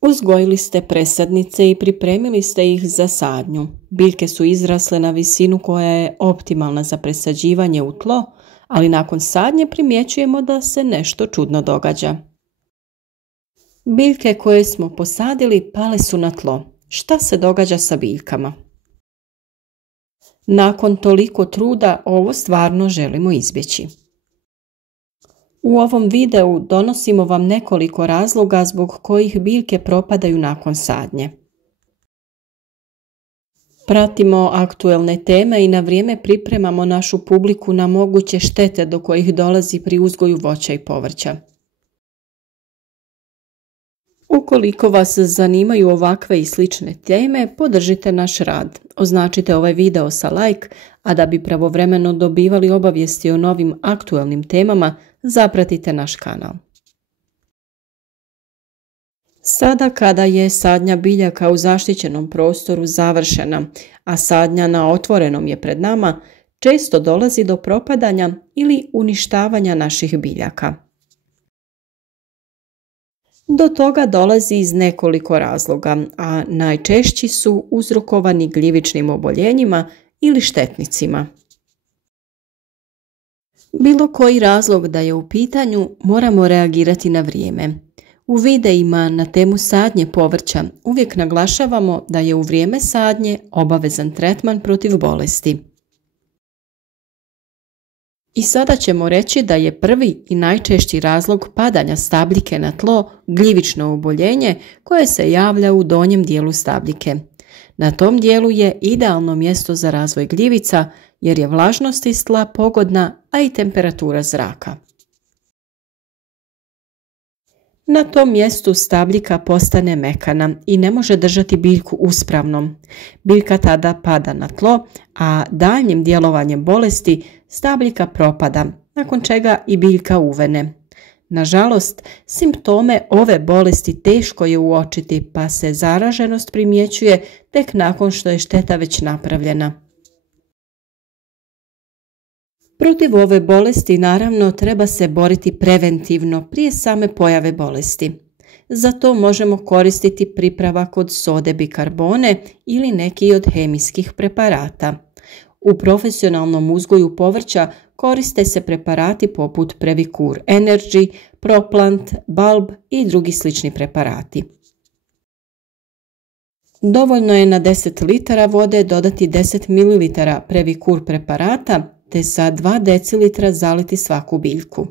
Uzgojili ste presadnice i pripremili ste ih za sadnju. Biljke su izrasle na visinu koja je optimalna za presađivanje u tlo, ali nakon sadnje primjećujemo da se nešto čudno događa. Biljke koje smo posadili pale su na tlo. Šta se događa sa biljkama? Nakon toliko truda ovo stvarno želimo izbjeći. U ovom videu donosimo vam nekoliko razloga zbog kojih biljke propadaju nakon sadnje. Pratimo aktuelne teme i na vrijeme pripremamo našu publiku na moguće štete do kojih dolazi pri uzgoju voća i povrća. Ukoliko vas zanimaju ovakve i slične teme, podržite naš rad. Označite ovaj video sa like, a da bi pravovremeno dobivali obavijesti o novim aktuelnim temama, zapratite naš kanal. Sada kada je sadnja biljaka u zaštićenom prostoru završena, a sadnja na otvorenom je pred nama, često dolazi do propadanja ili uništavanja naših biljaka. Do toga dolazi iz nekoliko razloga, a najčešći su uzrokovani gljivičnim oboljenjima ili štetnicima. Bilo koji razlog da je u pitanju, moramo reagirati na vrijeme. U videima na temu sadnje povrća uvijek naglašavamo da je u vrijeme sadnje obavezan tretman protiv bolesti. I sada ćemo reći da je prvi i najčešći razlog padanja stabljike na tlo gljivično oboljenje koje se javlja u donjem dijelu stabljike. Na tom dijelu je idealno mjesto za razvoj gljivica jer je vlažnost iz tla pogodna, a i temperatura zraka. Na tom mjestu stabljika postane mekana i ne može držati biljku uspravnom. Biljka tada pada na tlo, a daljnjim djelovanjem bolesti stabljika propada, nakon čega i biljka uvene. Nažalost, simptome ove bolesti teško je uočiti, pa se zaraženost primjećuje tek nakon što je šteta već napravljena. Protiv ove bolesti naravno treba se boriti preventivno prije same pojave bolesti. Za to možemo koristiti pripravak od sode bikarbone ili neki od hemijskih preparata. U profesionalnom uzgoju povrća koriste se preparati poput Previcur Energy, Proplant, Bulb i drugi slični preparati. Dovoljno je na 10 litara vode dodati 10 ml Previcur preparata te sa 2 decilitra zaliti svaku biljku.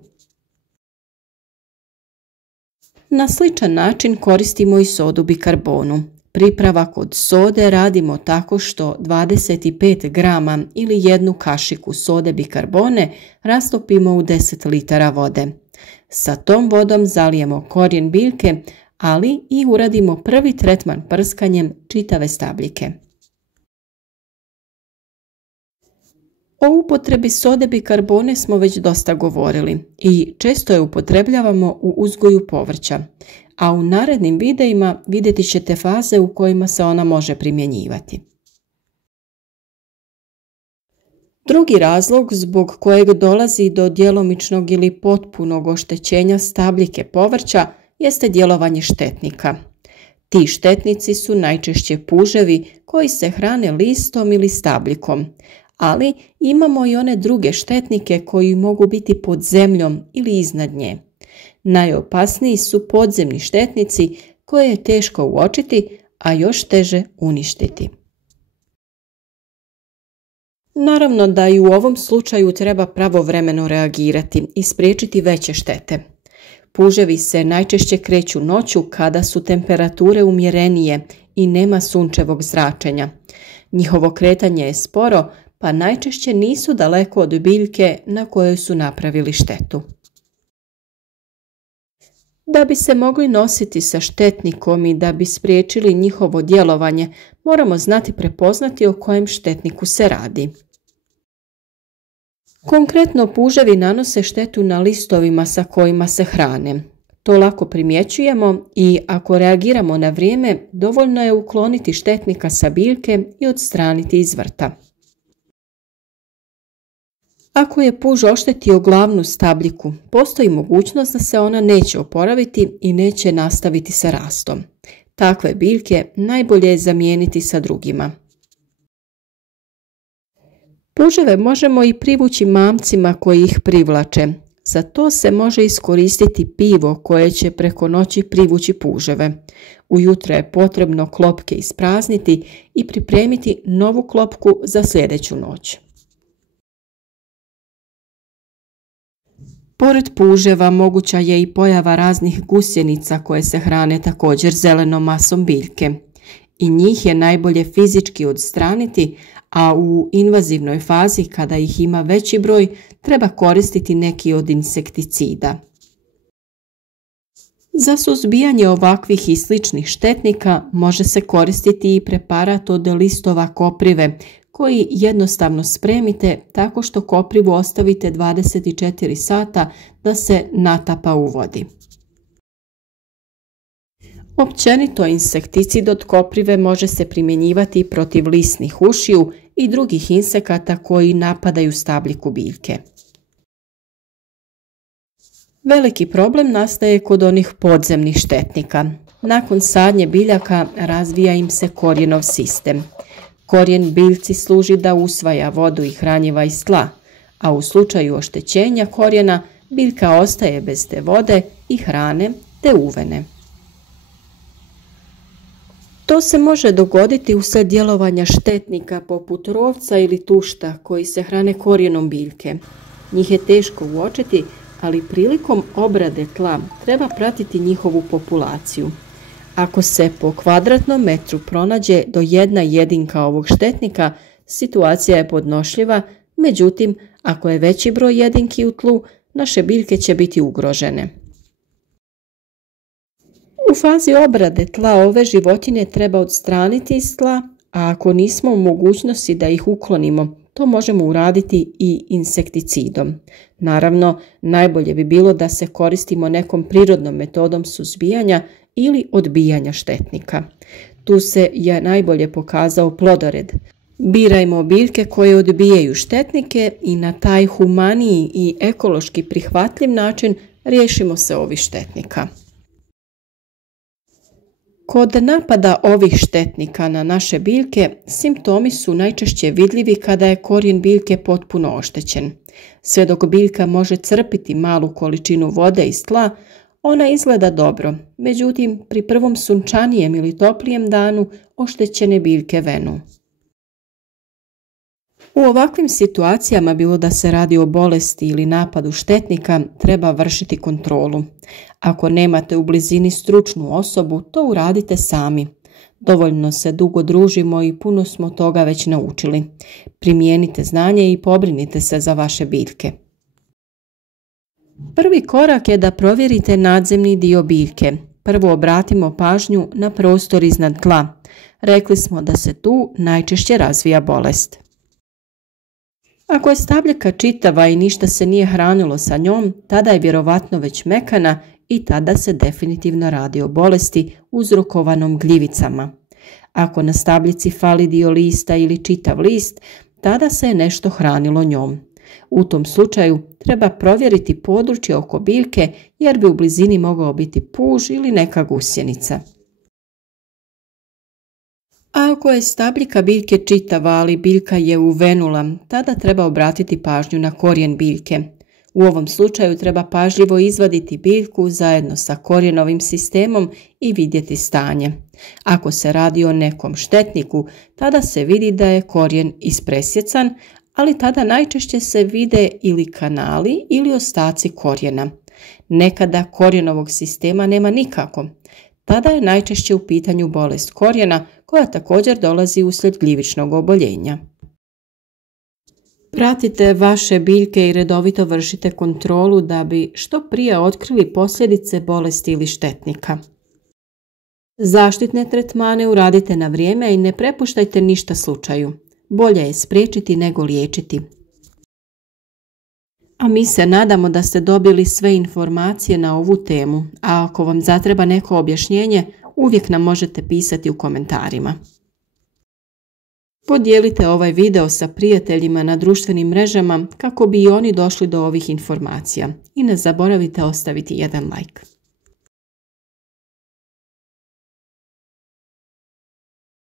Na sličan način koristimo i sodu bikarbonu. Pripravak od sode radimo tako što 25 grama ili 1 kašiku sode bikarbone rastopimo u 10 litara vode. Sa tom vodom zalijemo korijen biljke, ali i uradimo prvi tretman prskanjem čitave stabljike. O upotrebi sode bikarbone smo već dosta govorili i često je upotrebljavamo u uzgoju povrća, a u narednim videima vidjeti ćete faze u kojima se ona može primjenjivati. Drugi razlog zbog kojeg dolazi do djelomičnog ili potpunog oštećenja stabljike povrća jeste djelovanje štetnika. Ti štetnici su najčešće puževi koji se hrane listom ili stabljikom, ali imamo i one druge štetnike koji mogu biti pod zemljom ili iznad nje. Najopasniji su podzemni štetnici koje je teško uočiti, a još teže uništiti. Naravno da i u ovom slučaju treba pravovremeno reagirati i spriječiti veće štete. Puževi se najčešće kreću noću kada su temperature umjerenije i nema sunčevog zračenja. Njihovo kretanje je sporo, pa najčešće nisu daleko od biljke na kojoj su napravili štetu. Da bi se mogli nositi sa štetnikom i da bi spriječili njihovo djelovanje, moramo znati prepoznati o kojem štetniku se radi. Konkretno, puževi nanose štetu na listovima sa kojima se hrane. To lako primjećujemo i ako reagiramo na vrijeme, dovoljno je ukloniti štetnika sa biljke i odstraniti iz vrta. Ako je puž oštetio glavnu stabljiku, postoji mogućnost da se ona neće oporaviti i neće nastaviti sa rastom. Takve biljke najbolje je zamijeniti sa drugima. Puževe možemo i privući mamcima koji ih privlače. Za to se može iskoristiti pivo koje će preko noći privući puževe. Ujutro je potrebno klopke isprazniti i pripremiti novu klopku za sljedeću noć. Pored puževa moguća je i pojava raznih gusjenica koje se hrane također zelenom masom biljke. I njih je najbolje fizički odstraniti, a u invazivnoj fazi kada ih ima veći broj treba koristiti neki od insekticida. Za suzbijanje ovakvih i sličnih štetnika može se koristiti i preparat od listova koprive koji jednostavno spremite tako što koprivu ostavite 24 sata da se natapa u vodi. Općenito insekticid od koprive može se primjenjivati protiv lisnih ušiju i drugih insekata koji napadaju stabljiku biljke. Veliki problem nastaje kod onih podzemnih štetnika. Nakon sadnje biljaka razvija im se korijenov sistem. Korijen biljci služi da usvaja vodu i hranjiva iz tla, a u slučaju oštećenja korijena biljka ostaje bez te vode i hrane te uvene. To se može dogoditi uslijed djelovanja štetnika poput rovca ili tušta koji se hrane korijenom biljke. Njih je teško uočiti, ali prilikom obrade tla treba pratiti njihovu populaciju. Ako se po kvadratnom metru pronađe do 1 jedinka ovog štetnika, situacija je podnošljiva, međutim, ako je veći broj jedinki u tlu, naše biljke će biti ugrožene. U fazi obrade tla ove životinje treba odstraniti iz tla, a ako nismo u mogućnosti da ih uklonimo, to možemo uraditi i insekticidom. Naravno, najbolje bi bilo da se koristimo nekom prirodnom metodom suzbijanja ili odbijanja štetnika. Tu se je najbolje pokazao plodored. Birajmo biljke koje odbijaju štetnike i na taj humaniji i ekološki prihvatljiv način riješimo se ovih štetnika. Kod napada ovih štetnika na naše biljke, simptomi su najčešće vidljivi kada je korijen biljke potpuno oštećen. Sve dok biljka može crpiti malu količinu vode iz tla, ona izgleda dobro, međutim pri prvom sunčanijem ili toplijem danu oštećene biljke venu. U ovakvim situacijama, bilo da se radi o bolesti ili napadu štetnika, treba vršiti kontrolu. Ako nemate u blizini stručnu osobu, to uradite sami. Dovoljno se dugo družimo i puno smo toga već naučili. Primijenite znanje i pobrinite se za vaše biljke. Prvi korak je da provjerite nadzemni dio biljke. Prvo obratimo pažnju na prostor iznad tla. Rekli smo da se tu najčešće razvija bolest. Ako je stabljika čitava i ništa se nije hranilo sa njom, tada je vjerovatno već mekana i tada se definitivno radi o bolesti uzrokovanom gljivicama. Ako na stabljici fali dio lista ili čitav list, tada se je nešto hranilo njom. U tom slučaju treba provjeriti područje oko biljke jer bi u blizini mogao biti puž ili neka gusjenica. A ako je stabljika biljke čitava, ali biljka je uvenula, tada treba obratiti pažnju na korijen biljke. U ovom slučaju treba pažljivo izvaditi biljku zajedno sa korijenovim sistemom i vidjeti stanje. Ako se radi o nekom štetniku, tada se vidi da je korijen ispresjecan, ali tada najčešće se vide ili kanali ili ostaci korijena. Nekada korijenovog sistema nema nikako. Tada je najčešće u pitanju bolest korijena koja također dolazi uslijed gljivičnog oboljenja. Pratite vaše biljke i redovito vršite kontrolu da bi što prije otkrili posljedice bolesti ili štetnika. Zaštitne tretmane uradite na vrijeme i ne prepuštajte ništa slučaju. Bolje je spriječiti nego liječiti. A mi se nadamo da ste dobili sve informacije na ovu temu, a ako vam zatreba neko objašnjenje, uvijek nam možete pisati u komentarima. Podijelite ovaj video sa prijateljima na društvenim mrežama kako bi i oni došli do ovih informacija i ne zaboravite ostaviti jedan like.